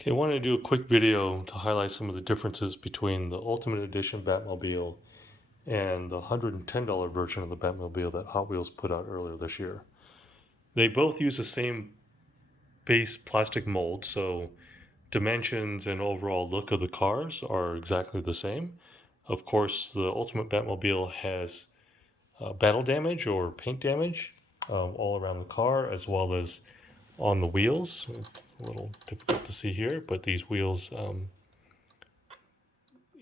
Okay, I wanted to do a quick video to highlight some of the differences between the Ultimate Edition Batmobile and the $110 version of the Batmobile that Hot Wheels put out earlier this year. They both use the same base plastic mold, so dimensions and overall look of the cars are exactly the same. Of course, the Ultimate Batmobile has battle damage or paint damage all around the car, as well as on the wheels. It's a little difficult to see here, but these wheels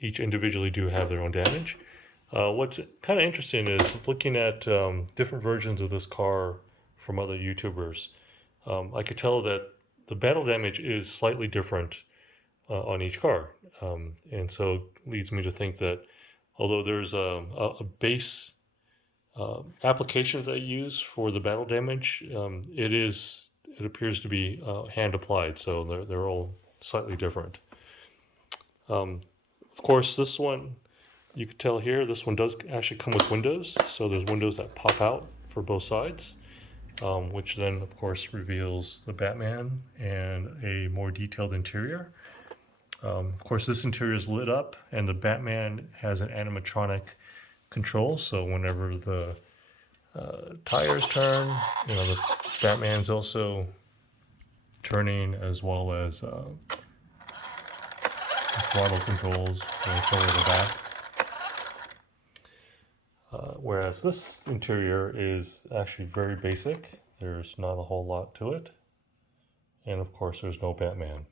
each individually do have their own damage. What's kind of interesting is looking at different versions of this car from other YouTubers. I could tell that the battle damage is slightly different on each car, and so leads me to think that although there's a base application that I use for the battle damage, it appears to be hand applied, so they're all slightly different. Of course, this one, you can tell here, this one does actually come with windows. So there's windows that pop out for both sides, which then, of course, reveals the Batman and a more detailed interior. Of course, this interior is lit up, and the Batman has an animatronic control. So whenever the tires turn, the Batman's also turning, as well as throttle controls going forward or back. Whereas this interior is actually very basic. There's not a whole lot to it. And of course, there's no Batman.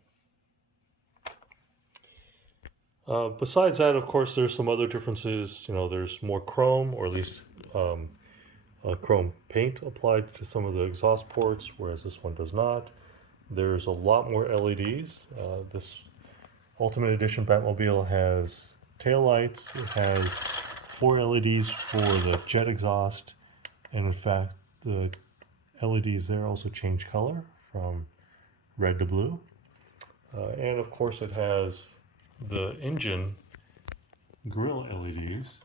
Besides that, of course, there's some other differences. There's more chrome, or at least chrome paint applied to some of the exhaust ports, whereas this one does not. There's a lot more LEDs. This Ultimate Edition Batmobile has taillights. It has 4 LEDs for the jet exhaust, and in fact, the LEDs there also change color from red to blue. And of course, it has the engine grille LEDs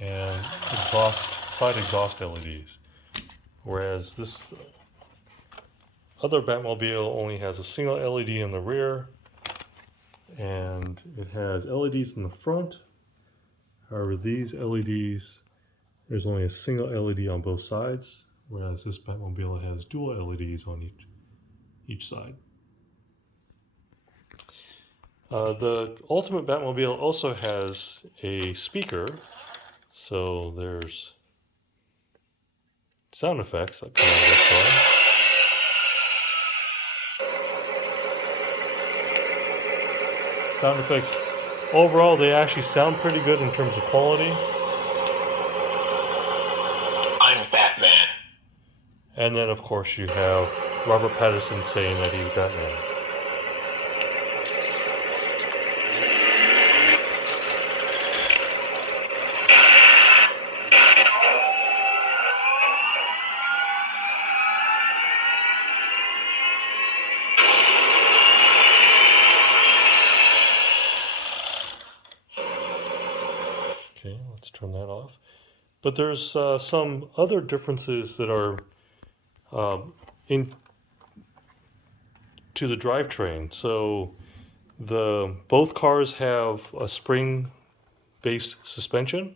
and side exhaust LEDs, whereas this other Batmobile only has a single LED in the rear, and it has LEDs in the front. However, these LEDs, there's only a single LED on both sides, whereas this Batmobile has dual LEDs on each side. The Ultimate Batmobile also has a speaker, so there's sound effects that come out of this car. Sound effects, overall, they actually sound pretty good in terms of quality. I'm Batman. And then, of course, you have Robert Pattinson saying that he's Batman. Okay, let's turn that off. But there's some other differences that are in to the drivetrain. So both cars have a spring-based suspension,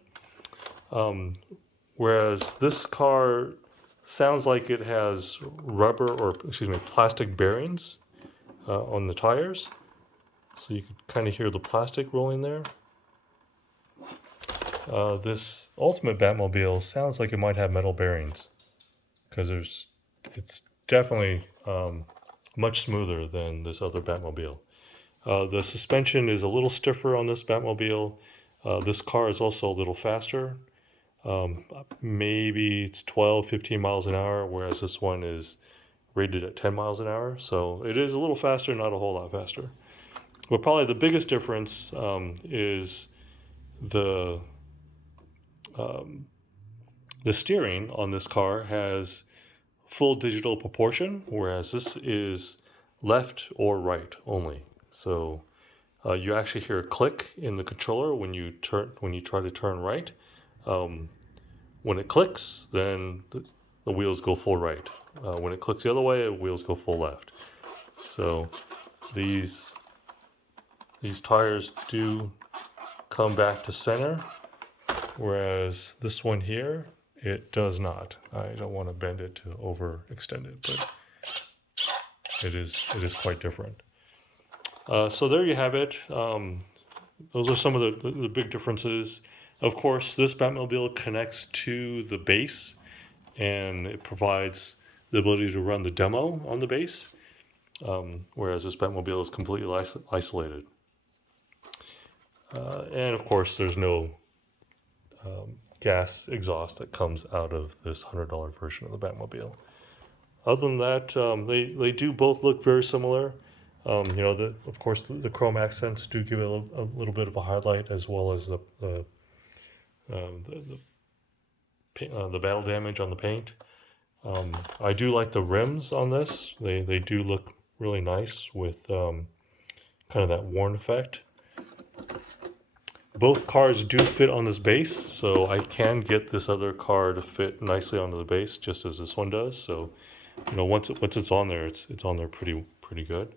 whereas this car sounds like it has plastic bearings on the tires. So you could kind of hear the plastic rolling there. This Ultimate Batmobile sounds like it might have metal bearings, because it's definitely much smoother than this other Batmobile. The suspension is a little stiffer on this Batmobile. This car is also a little faster. Maybe it's 12, 15 miles an hour, whereas this one is rated at 10 miles an hour. So it is a little faster, not a whole lot faster. But probably the biggest difference is the steering on this car has full digital proportion, whereas this is left or right only. So you actually hear a click in the controller when you try to turn right. When it clicks, then the wheels go full right. When it clicks the other way, the wheels go full left. So these tires do come back to center, whereas this one here, it does not. I don't want to bend it to overextend it, but it is quite different. So there you have it. Those are some of the big differences. Of course, this Batmobile connects to the base, and it provides the ability to run the demo on the base, whereas this Batmobile is completely isolated. And of course, there's no gas exhaust that comes out of this $100 version of the Batmobile. Other than that, they do both look very similar. Of course, the chrome accents do give it a little bit of a highlight, as well as the battle damage on the paint. I do like the rims on this. They do look really nice with kind of that worn effect. Both cars do fit on this base, so I can get this other car to fit nicely onto the base, just as this one does. So, once it's on there, it's on there pretty good.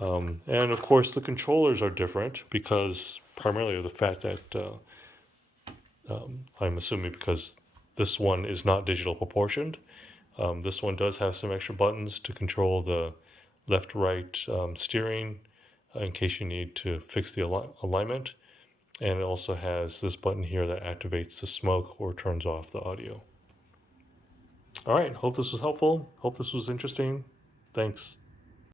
And of course, the controllers are different because primarily of the fact that I'm assuming because this one is not digital proportioned. This one does have some extra buttons to control the left-right steering in case you need to fix the alignment. And it also has this button here that activates the smoke or turns off the audio. All right, hope this was helpful. Hope this was interesting. Thanks.